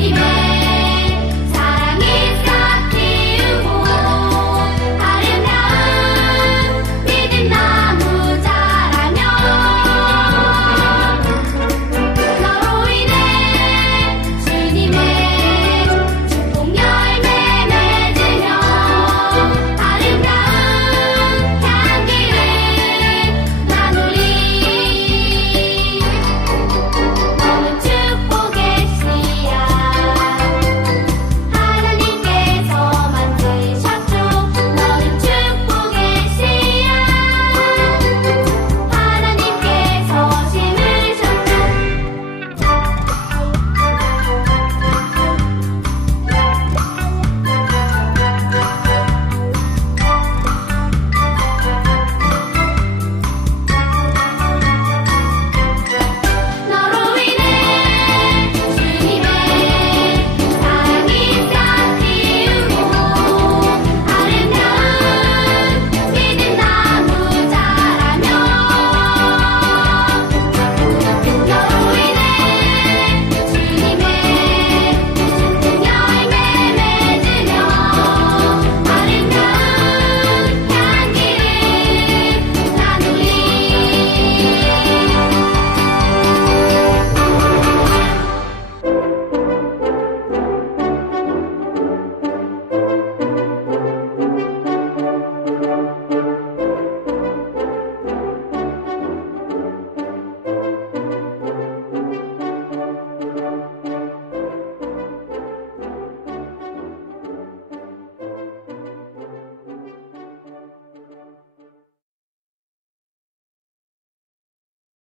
Amen.